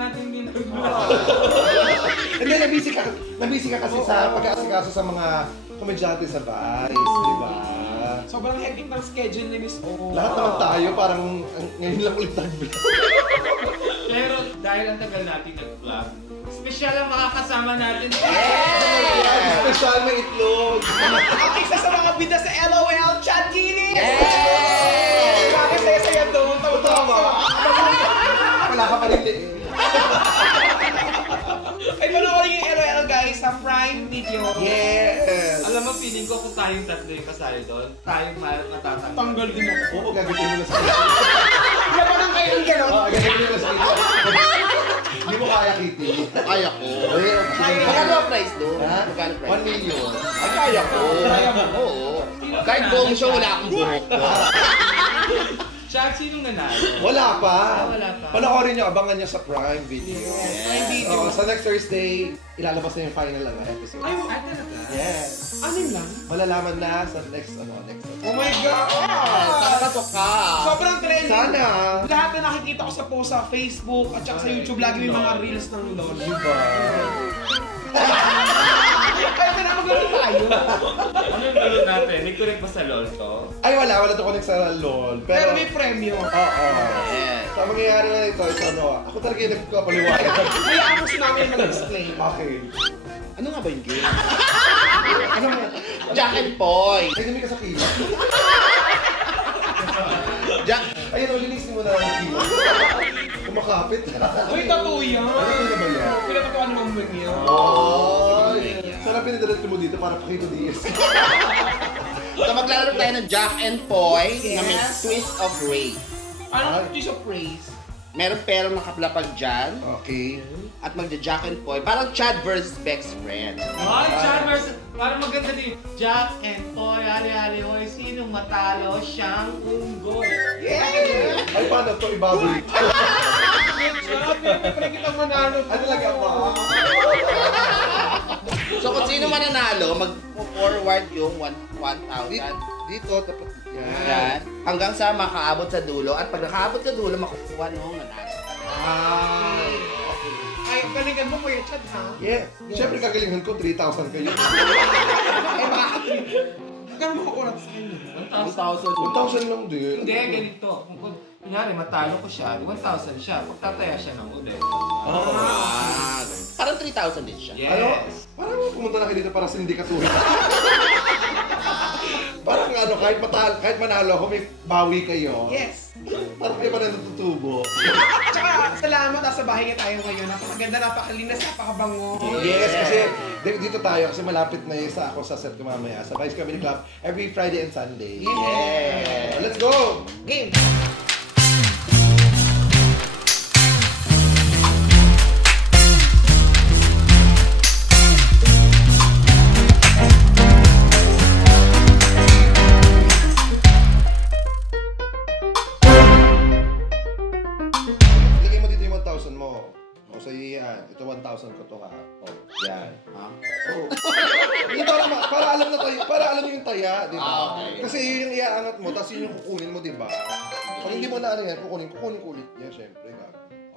natin din. Hindi, nabisi ka kasi sa pag-aasikaso sa mga komedyante sa Vice, di ba? Sobrang hectic ng schedule ni Miss O. Lahat naman tayo, parang ngayon lang ulit nag-vlog. Pero dahil ang tagal natin nag-vlog, special ang makakasama natin. Yeah! Special may itlog! Ang isa sa mga bida sa LOL, Chad Guinness! Yeah! Bakit saya-saya doon? Tawa-tawa. Wala ka pa rin eh. Ay, panoorin yung LOL guys sa Prime Video. Yes! Alam mo, feeling ko kung tayong tatlo yung kasali doon, tayong matatanggal. Tanggal din ako. Oo, gagatin mo na sa ito. Labanan kayo ng gano'n. Oo, gagatin mo na sa ito. Hindi mo kaya, Kitty. Kaya ko. Magkano ang price doon? Magkano price? 1 million. Ay, kaya ko. Oo. Kahit buong show, wala akong buhok. Chad, sinong nanalo? Wala pa. Wala pa. Panoorin nyo, abangan nyo sa Prime Video. Prime Video. Sa next Thursday, ilalabas na yung final episode. Ay, talaga? Yes. anim lang? Malalaman na sa next episode. Oh my God! Nakakatok ka. Sobrang trending. Sana. Lahat na nakikita ko sa post sa Facebook at saka sa YouTube, lagi may mga reels ng LOL. Diba? Kaya na magaling tayo. Ano yung laro natin? May connect ba sa LOL to? Ay, wala to connect sa LOL. Pero may premyo. Oo. So, ang mangyayari na ito is ako talaga yung nagkapaliwanag. Kaya ako sinami mag-explain. Okay. Ano nga ba yung game? Ano mo? Jack and Poy. Ay, dumi ka sa kilo. Jack. Ayun, linisin mo na ang kilo. Kumakapit. Uy, tattoo yan. Ano na ba yan? Pinatatuan ng mambang yan. Oh! Sana pinadalat mo dito para pakita Diaz. So maglalaro tayo ng Jack and Poy na may twist of Ray. Anong twist of praise? Meron perong nakaplapag dyan. Okay. At magja-Jack and Poy. Parang Chad versus Beck's friend. Ay, Chad versus... Parang maganda din. Jack and Poy, hali-hali, hoy, sinong matalo siyang unggoy. Yeah! Ay, paano to ibaboy? Siyempre kitang manalo. Ano talaga ba? So kung sino mananalo, mag-forward yung 1,000. Dito, tapat yan. Yan. Hanggang sa makaabot sa dulo. At pag nakaabot sa dulo, makukuha nung nanalo. Ay, galingan mo Kuya Chad, ha? Yeah. Siyempre kagalingan ko, 3,000 kayo. Ay, Gano'n mo kukulat sa kanya? 1,000. 1,000 lang din. Hindi, ganito. Kung kunyari, matalo ko siya, 1,000 siya, pagtataya siya ng ulit. Parang 3,000 din siya. Yes. Ano? Parang pumunta na kayo dito para sindikatuhin. Parang ano, kahit manalo ako, may bawi kayo. Yes. Parang kayo pa na natutubo. Tsaka, salamat sa bahay niya tayo ngayon. Napakaganda, napakalinas, napakabango. Yes, kasi dito tayo kasi malapit na yung ako sa set ko mamaya sa Vice Comedy Club every Friday and Sunday. Yeah. Let's go! Game! Lagay mo dito yung 1,000 mo. O sa'yo yan. Ito 1,000 ko to ha. O, yan. Ha? Oo. Yung para alam na tayo, para alam mo yung taya, di ba? Okay. Kasi yun yung iaangat mo, tapos yun yung kukunin mo, di ba? Pag hindi mo na ano yan, kukunin ko ulit yan, syempre.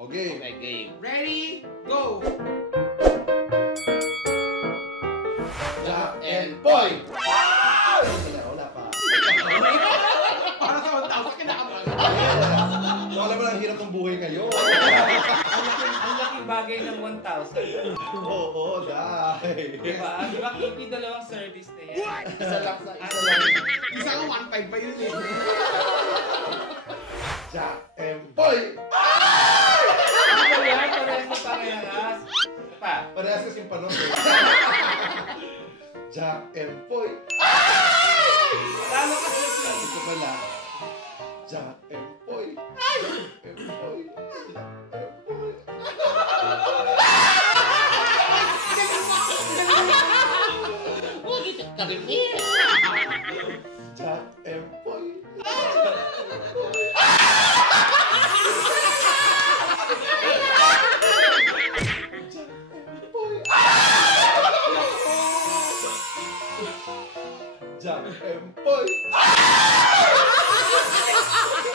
Okay. Okay, game. Ready? Go! Jack and Poy! Wala pa. Para sa 1,000, kinakabahan. Wala mo lang hirap ng buhay ngayon. Ang laking bagay ng 1,000. Oo, dahil. Diba? Diba, Kitty, dalawang service na yan. Isa lang sa isa lang. Isa ka 1,500 pa yun eh. Jack and Poy! Ano yan? Parehas na parehas. Pa. Parehas kasi yung panon. Jack and Poy! Talo ka sa Ito pala. Jack and Poy! Jack and Poy! Jack and Poy! Jack and Poy!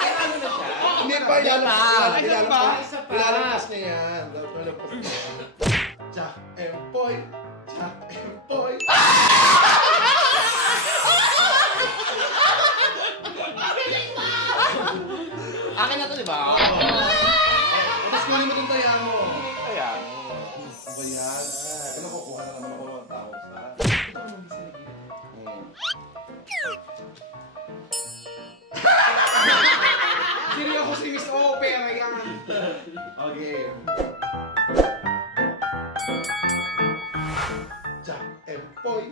Ay, ano na siya? Hindi pa, Ilalagpas niya yan. Ilalagpas niya yan. Jack and Poy. Jack and Poy. Akin na to, di ba? Tapos kunin mo itong taya mo. Ayan. Ano ba yan? Ano, kukuha na naman ako ng tao sa... Sino ako si Miss Opera yan? Okay. Jack and Poy.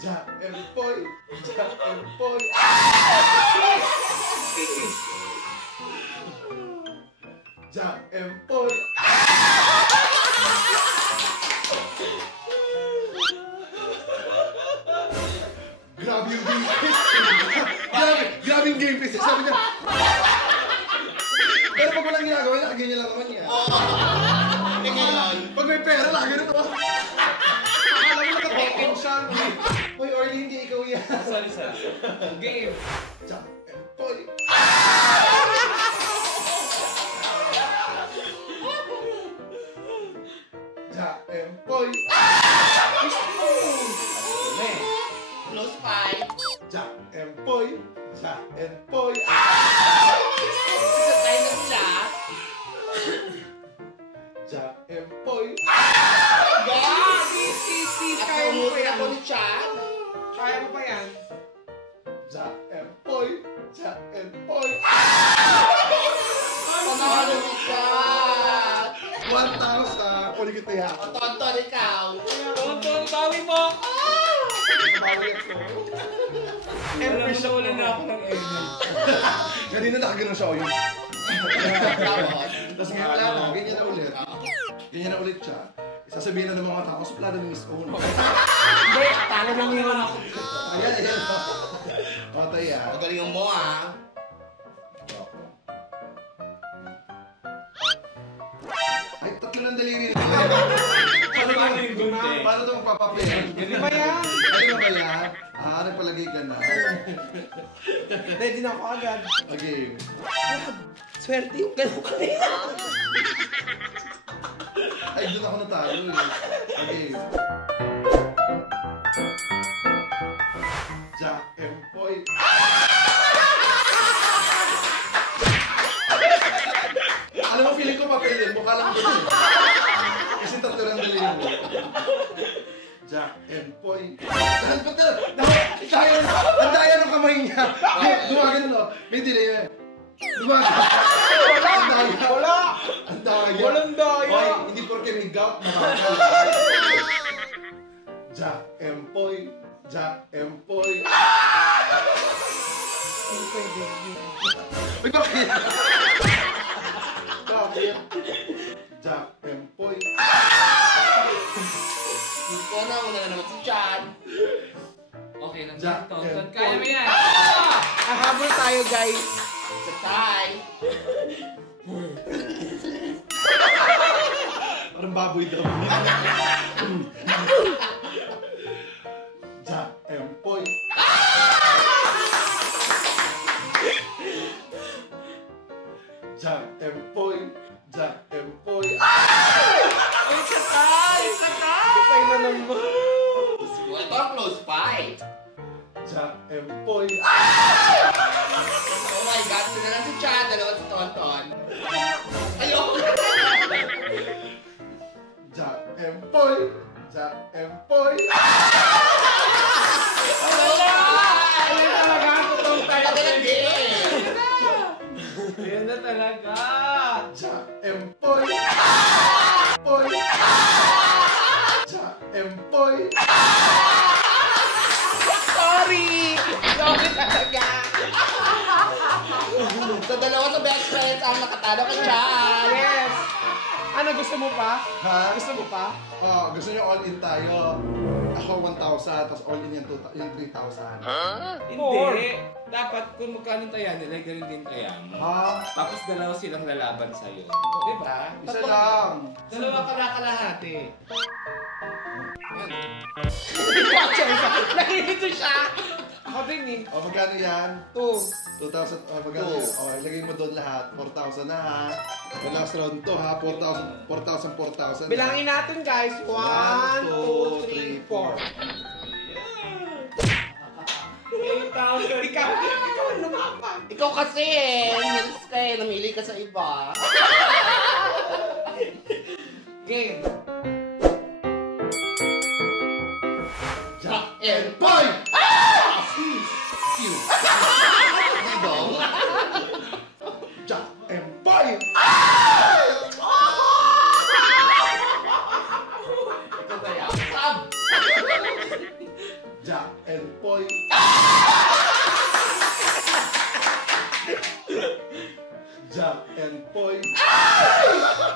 Jack and Poy. Jack and Poy. Jack and Poy. Grabe yung game face. Grabe yung game face. Sabi niya. Pero pag walang ginagawa, nakaganyan lang naman niya. Eh ngayon, Pag may pera, nakaganyan ito. Alam mo naka-taken siya. Uy, Orly, hindi ikaw yan. Sorry. Game. Jack and Poy. Jack and Poy. close five. Jack and Poy. Jack and Poy. Isa tayo na sila. Jack and Poy. God! At Kaya mo pa umusin yan. ako ni Chad. Kaya mo pa yan. Jack and Poy. Jack and Poy. Panalo ni Chad. 1,000. Kunin kita yan. O, Tonton, ikaw. Tonton, bawi mo! Bawal ako. Wala na ako ng Emil. Kanina nakagano'n siya. Yun. Tapos, Tapos ngayon wala na. Ganyan na ulit. Ganyan na ulit siya. Sasabihin na ng mga tao, suplado ng Miss Own. Hindi, talo lang yun. Ayan. Patay yan. magaling mo ah. Ay, tatlo ng daliri. Gunting. Paano itong papaplay? Hindi ba yan? Ano ba yan? Nagpalagay ka na. Ready na ako agad. Okay. Swerte yung gano'n kanina. Ay, doon ako natalo eh. Okay. Jack and Poy. Alam mo, feeling ko mapili. Mukha lang doon eh. Kasi tatlo ng daliri mo. Jack and Poy. Ang daya ng kamay niya. Dumagan no. May delay eh. Dumagan. Wala! Ang daya. Walang daya. Hoy, hindi porke may gout, mabagal. Jack and Poy. Jack and Poy. Hindi pwede. Uy, bakit? Bakit? Jack and Poy. Ito na, una na naman si Chad. Okay lang Jack Tonton. and Kaya mo Poy. yan. Ahabol tayo, guys. Sa tie. Parang baboy daw. Jack and Poy. Jack and Poy. Jack and Poy. Ay, sakay! Patay na naman. Ito ang close five. Jack and Poy. Oh my God, sila lang si Chad, dalawa si Tonton. Ayoko. Jack and Poy. Jack and Poy. Ayun talaga, totoong tayo. Tagal ng game. Ayan na talaga. Jack and Poy. Poy. Jack and Poy. Sorry! Sorry talaga. So, dalawa sa best friends ang nakatalo kay Chad. Yes! Ano, gusto mo pa? Ha? Gusto mo pa? Oh, gusto niyo all in tayo. Ako 1,000, tapos all in yung 3,000. Hindi. Dapat kung magkano taya nila, ganun din taya mo. Ha? Tapos dalawa silang lalaban sa'yo. Di ba? Isa lang. Dalawa ka na kalahati. Nalilito siya. Ako din eh. O, magkano yan? 2. 2,000, magkano yan? O, ilagay mo doon lahat. 4,000 na ha. Last round to ha. 4,000. Bilangin natin guys. 1, 2, 3, 4. 8,000. Ikaw lumapa. Ikaw kasi milis ka eh. Namili ka sa iba. Game. Jack and Poy! Didong. Jack and Poy! Ikaw kaya. Sab! Jack and Poy! Jack and Poy!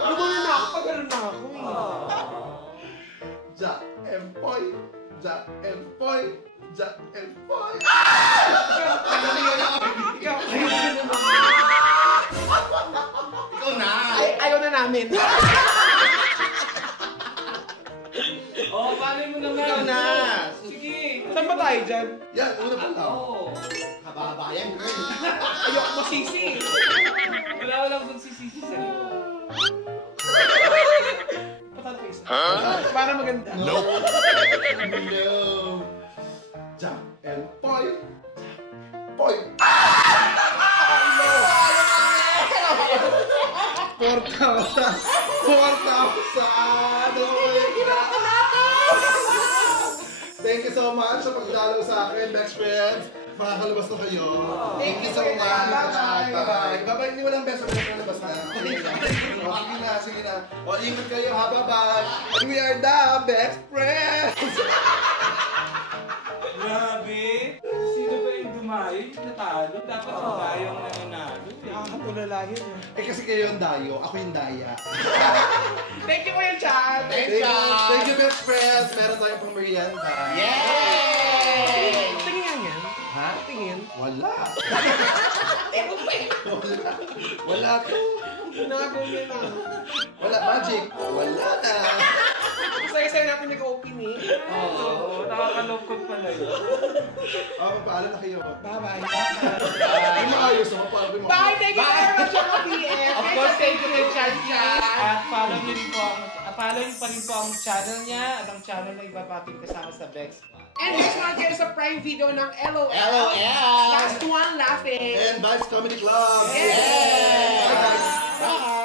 Lumuna na ako. Pagano na ako eh. Jack and Poy! Jack and Poy! Jack and Poy! Ikaw, ayun na naman. Ikaw na. Ayaw na namin. Paano mo naman? Ikaw na. Sige. Saan ba tayo dyan? Yan, una pa lang. Hababa yan, girl. Ayoko masisi. Wala kung sisisi sa'yo. Patalo isa. Para maganda. No! Jack and Poy! Poy! 4,000! Thank you so much sa pagdalaw sa akin, best friends. Makakalabas na kayo. Thank you so much. Bye-bye. Bye-bye. Hindi walang best friends na labas na. Sige na. O, ingat kayo ha. Bye-bye. And we are the best friends. Grabe. Sino ba yung dumayo? Yung natalo? Dapat yung dayong nananalo. Nakakatulala yun. Eh kasi kayo yung dayo, ako yung daya. Thank you, Kuya Chan. Thank you. Thank you, best friends. Meron tayong pang merienda. Yay! Tingin nga yan. Ha? Tingin. Wala. Wala to. Nagawin niya na. Wala magic. Wala na. Masaya-saya natin nag-open eh. Oo, nakakalungkot pala yun. Paalam na kayo. Bye-bye. Ay, maayos ako. Paalam mo. Bye! Thank you very much, mga PF. Of course, thank you kay Chan Chan. At follow niyo pa rin po ang channel niya at ang channel na ibabating kasama sa Vex. And next one kayo sa Prime Video ng LOL. LOL. Last one laughing. And Vibes Comedy Club. Yes! Bye, guys. Bye!